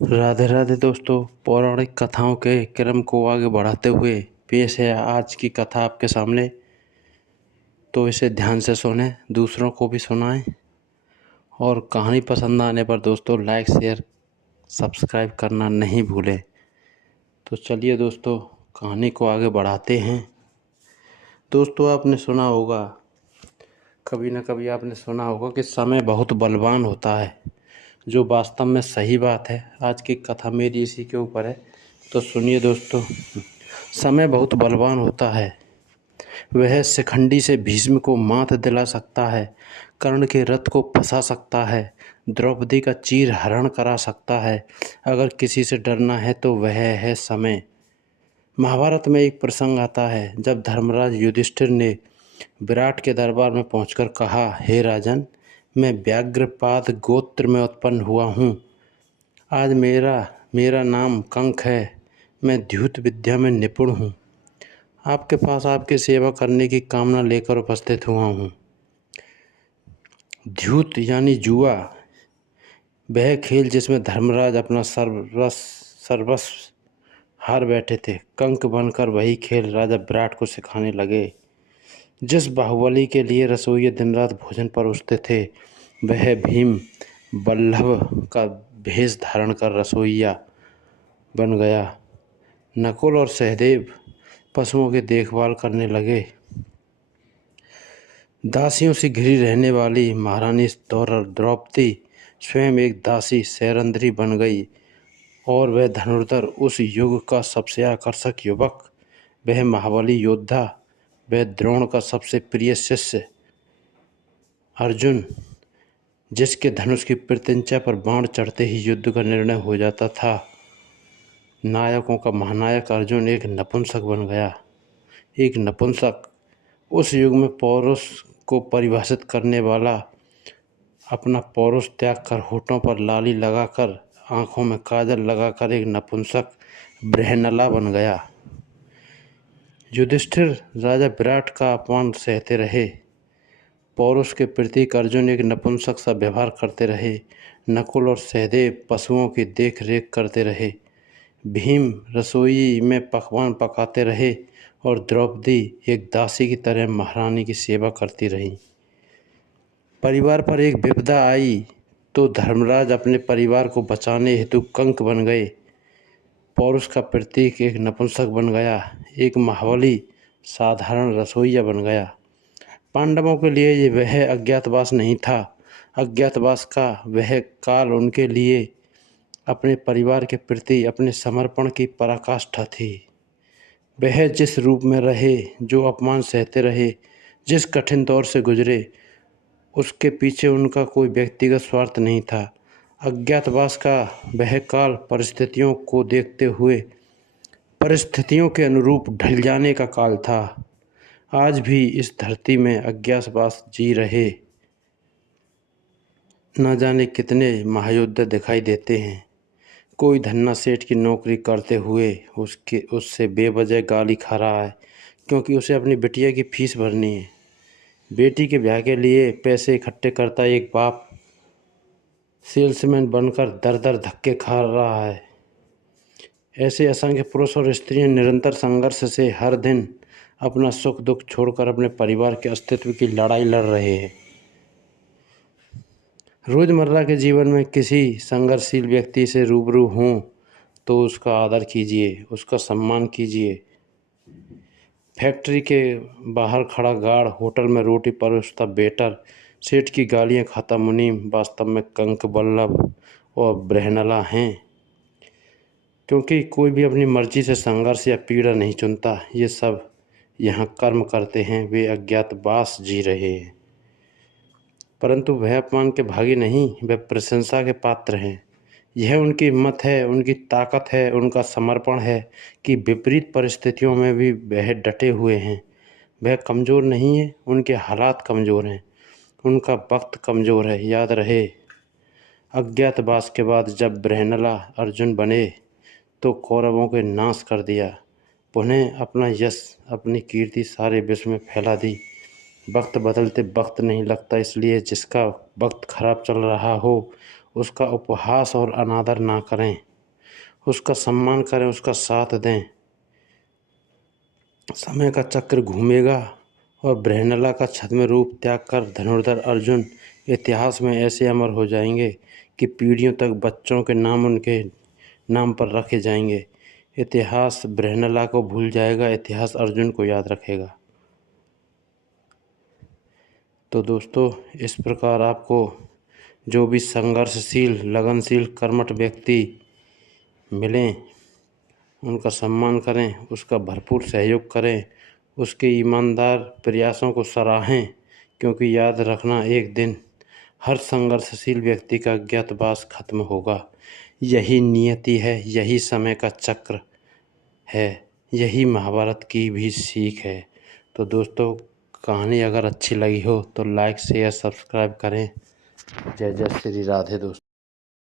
राधे राधे दोस्तों। पौराणिक कथाओं के क्रम को आगे बढ़ाते हुए पेश है आज की कथा आपके सामने। तो इसे ध्यान से सुने, दूसरों को भी सुनाएं और कहानी पसंद आने पर दोस्तों लाइक शेयर सब्सक्राइब करना नहीं भूलें। तो चलिए दोस्तों, कहानी को आगे बढ़ाते हैं। दोस्तों, आपने सुना होगा, कभी ना कभी आपने सुना होगा कि समय बहुत बलवान होता है, जो वास्तव में सही बात है। आज की कथा मेरी इसी के ऊपर है। तो सुनिए दोस्तों। समय बहुत बलवान होता है। वह शिखंडी से भीष्म को मात दिला सकता है, कर्ण के रथ को फंसा सकता है, द्रौपदी का चीर हरण करा सकता है। अगर किसी से डरना है तो वह है समय। महाभारत में एक प्रसंग आता है जब धर्मराज युधिष्ठिर ने विराट के दरबार में पहुंचकर कहा, हे राजन, मैं व्याघ्रपाद गोत्र में उत्पन्न हुआ हूँ। आज मेरा मेरा नाम कंक है। मैं द्यूत विद्या में निपुण हूँ। आपके पास आपकी सेवा करने की कामना लेकर उपस्थित हुआ हूँ। द्यूत यानी जुआ, वह खेल जिसमें धर्मराज अपना सर्वस्व हार बैठे थे। कंक बनकर वही खेल राजा विराट को सिखाने लगे। जिस बाहुबली के लिए रसोइये दिन रात भोजन परोसते थे, वह भीम बल्लभ का भेष धारण कर रसोइया बन गया। नकुल और सहदेव पशुओं की देखभाल करने लगे। दासियों से घिरी रहने वाली महारानी द्रौपदी स्वयं एक दासी सैरंध्री बन गई और वह धनुर्धर, उस युग का सबसे आकर्षक युवक, वह महाबली योद्धा, वह द्रोण का सबसे प्रिय शिष्य अर्जुन, जिसके धनुष की प्रत्यंचा पर बाण चढ़ते ही युद्ध का निर्णय हो जाता था। नायकों का महानायक अर्जुन एक नपुंसक बन गया। एक नपुंसक उस युग में पौरुष को परिभाषित करने वाला, अपना पौरुष त्याग कर होठों पर लाली लगाकर आंखों में काजल लगाकर एक नपुंसक बृहनला बन गया। युधिष्ठिर राजा विराट का अपमान सहते रहे। पौरुष के प्रतीक अर्जुन एक नपुंसक सा व्यवहार करते रहे। नकुल और सहदेव पशुओं की देख रेख करते रहे। भीम रसोई में पकवान पकाते रहे और द्रौपदी एक दासी की तरह महारानी की सेवा करती रही। परिवार पर एक विपदा आई तो धर्मराज अपने परिवार को बचाने हेतु कंक बन गए। पौरुष का प्रतीक एक नपुंसक बन गया। एक महाबली साधारण रसोइया बन गया। पांडवों के लिए ये वह अज्ञातवास नहीं था। अज्ञातवास का वह काल उनके लिए अपने परिवार के प्रति अपने समर्पण की पराकाष्ठा थी। वह जिस रूप में रहे, जो अपमान सहते रहे, जिस कठिन दौर से गुजरे, उसके पीछे उनका कोई व्यक्तिगत स्वार्थ नहीं था। अज्ञातवास का वह काल परिस्थितियों को देखते हुए परिस्थितियों के अनुरूप ढल जाने का काल था। आज भी इस धरती में अज्ञातवास जी रहे न जाने कितने महायोद्धा दिखाई देते हैं। कोई धन्ना सेठ की नौकरी करते हुए उससे बेवजह गाली खा रहा है क्योंकि उसे अपनी बिटिया की फीस भरनी है। बेटी के ब्याह के लिए पैसे इकट्ठे करता एक बाप सेल्समैन बनकर दर दर धक्के खा रहा है। ऐसे असंख्य पुरुष और स्त्रियां निरंतर संघर्ष से हर दिन अपना सुख दुख छोड़कर अपने परिवार के अस्तित्व की लड़ाई लड़ रहे हैं। रोज़मर्रा के जीवन में किसी संघर्षशील व्यक्ति से रूबरू हों तो उसका आदर कीजिए, उसका सम्मान कीजिए। फैक्ट्री के बाहर खड़ा गार्ड, होटल में रोटी परोसता वेटर, सेठ की गालियां खाता मुनीम वास्तव में कंक, बल्लभ और बृहनला हैं। क्योंकि कोई भी अपनी मर्जी से संघर्ष या पीड़ा नहीं चुनता। ये सब यहाँ कर्म करते हैं, वे अज्ञातवास जी रहे हैं। परंतु वह अपमान के भागी नहीं, वह प्रशंसा के पात्र हैं। यह उनकी हिम्मत है, उनकी ताकत है, उनका समर्पण है कि विपरीत परिस्थितियों में भी वह डटे हुए हैं। वह कमज़ोर नहीं है, उनके हालात कमज़ोर हैं, उनका वक्त कमज़ोर है। याद रहे, अज्ञातवास के बाद जब बृहनला अर्जुन बने तो कौरवों के नाश कर दिया। पुनः अपना यश, अपनी कीर्ति सारे विश्व में फैला दी। वक्त बदलते वक्त नहीं लगता, इसलिए जिसका वक्त खराब चल रहा हो उसका उपहास और अनादर ना करें। उसका सम्मान करें, उसका साथ दें। समय का चक्र घूमेगा और बृहन्नला का छद्म रूप त्याग कर धनुर्धर अर्जुन इतिहास में ऐसे अमर हो जाएंगे कि पीढ़ियों तक बच्चों के नाम उनके नाम पर रखे जाएंगे। इतिहास बृहन्नला को भूल जाएगा, इतिहास अर्जुन को याद रखेगा। तो दोस्तों, इस प्रकार आपको जो भी संघर्षशील, लगनशील, कर्मठ व्यक्ति मिलें, उनका सम्मान करें, उसका भरपूर सहयोग करें, उसके ईमानदार प्रयासों को सराहें, क्योंकि याद रखना, एक दिन हर संघर्षशील व्यक्ति का अज्ञातवास खत्म होगा। यही नियति है, यही समय का चक्र है, यही महाभारत की भी सीख है। तो दोस्तों, कहानी अगर अच्छी लगी हो तो लाइक, शेयर, सब्सक्राइब करें। जय जय श्री राधे दोस्तों।